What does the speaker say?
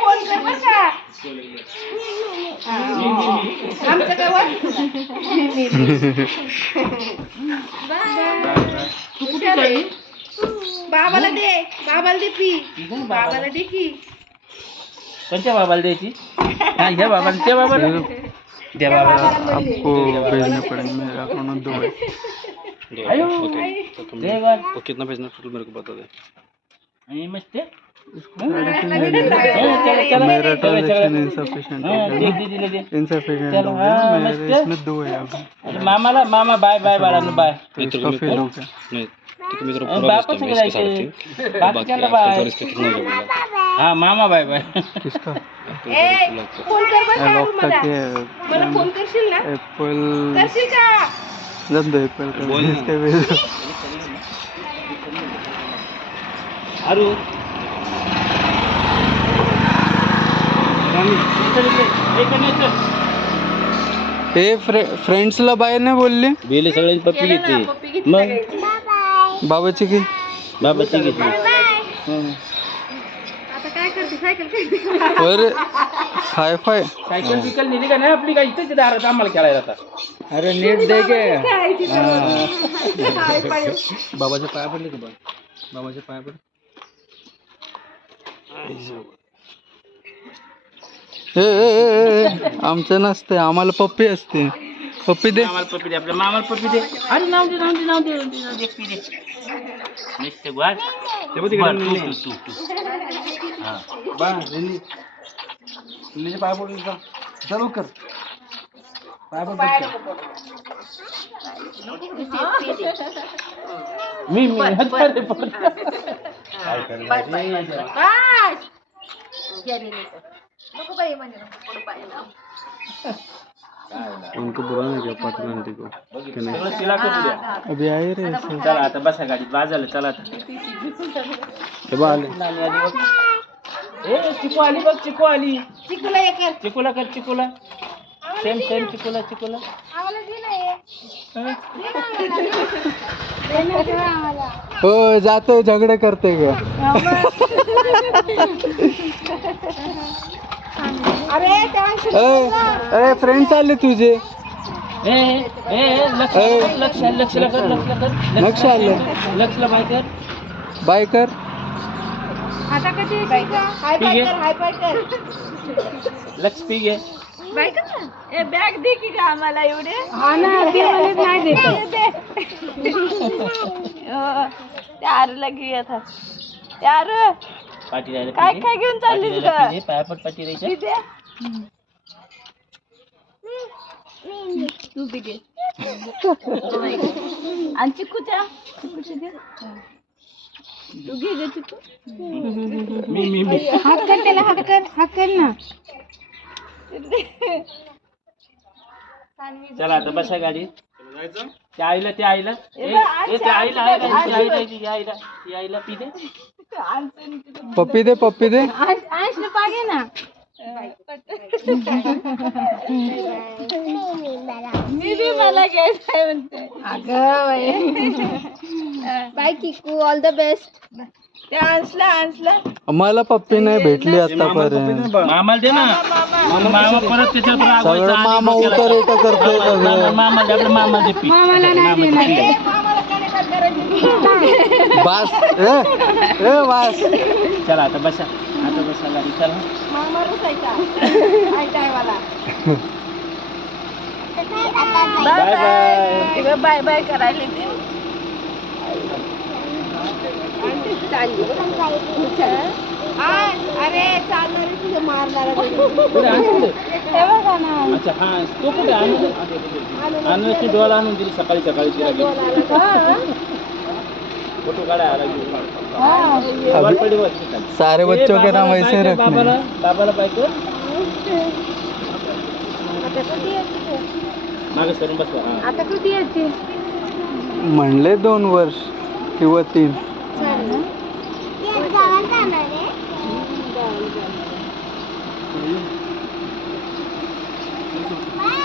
phone कर बरं का आमचं काय वाटत बाबाला दे पी बाबाला दे की कोणत्या बाबाला द्यायची ह्या बाबाला त्या बाबाला द्या बाबाला आपको भेजना पड़ेगा मेरा अकाउंट दो है वो कितना भेजना टोटल मेरे को बता दे मस्त मेरा ट्रांजेक्शन इनसफिशिएंट हो गया मेरे इसमें 2 है अभी मामाला मामा बाय बाय बाळा बाय तो इसका फेल हो गया हाँ मामा बाय बाय किसका फोन कर बरं लॉक का का मला फोन करशील ना एप्पल करशील का जब दो एप्पल का इसके भेज अरु हे फ्रेंड्सला बाय नाही बोलले बेले सगळ्यांची पप्पी घेते मग बाबाची की बाबाची घेतली आता काय करते सायकल अरे हाय फाय सायकल बिकल नेली का नाही आपली काय इथेच दारात आम्हाला खेळायला आता अरे नीट दे गे बाबाच्या पाया पडले का बाबाच्या पाया पडले आमचं नसते आम्हाला पप्पी असते पप्पी दे आम्हाला पप्पी दे आपल्या मामाला पप्पी दे अरे नाव दे पी दे नुसते गोड ते बघ तू हां बा लिली पाय पडून जा चालू कर पाय पड मी हत्यारे पड नको बाई म्हणजे नको पाय लाव उनको बुरा नहीं किया पार्टनर आंटी को तिला करू द्या अभी आए रे चला आता बसा गाडीत बाजारला चला आता हे बा आले ए चिकू आली बघ चिकू आली चिकूला एक कर चिकूला कर चिकूला सेम चिकूला आम्हाला दे ना हो जातो झगडे करते ग अरे अरे फ्रेंड्स आले तुझे लक्ष कर लक्ष आलं लक्षला बाय कर आता कधी हाय पाय कर लक्ष पी घे बाय कर ना ए बॅग दे की का आम्हाला एवढे हा ना ते मला नाही देत त्यार लगी आता त्यार पाटी राहिला काय काय घेऊन चाललीस ग पायापट पाटी राहायच्या तू बी घे आणि चिकूच्या दे तू घे ग चिकू मी हात कर त्याला हात कर ना चला आता बसा गाडी त्या आईला पी दे पप्पी दे आशने पागे ना मी बी मला घ्यायचंय म्हणते अगं बाय किकू ऑल द बेस्ट त्या आणसला मला पप्पी नाही भेटली आतापर्यंत मामाला दे ना मामा परत त्याच्यावर सगळं मामा उतर एक करतोय मामा दे आपल्या मामा दे पी बास ए बास चला आता बसा गाडी चला मामा रुसायचा आय टायवाला बाय बाय करायला ते अरे चालणार तुझं मारणार अच्छा हा तो कुठे आणून डोळा आणून दिली सकाळी तिला फोटो काढायला सारे बच्चों के नाम ऐसे रखने बाबाला बायको मागे सरून बसवा आता किती यायची म्हणले 2 वर्ष किंवा 3 तू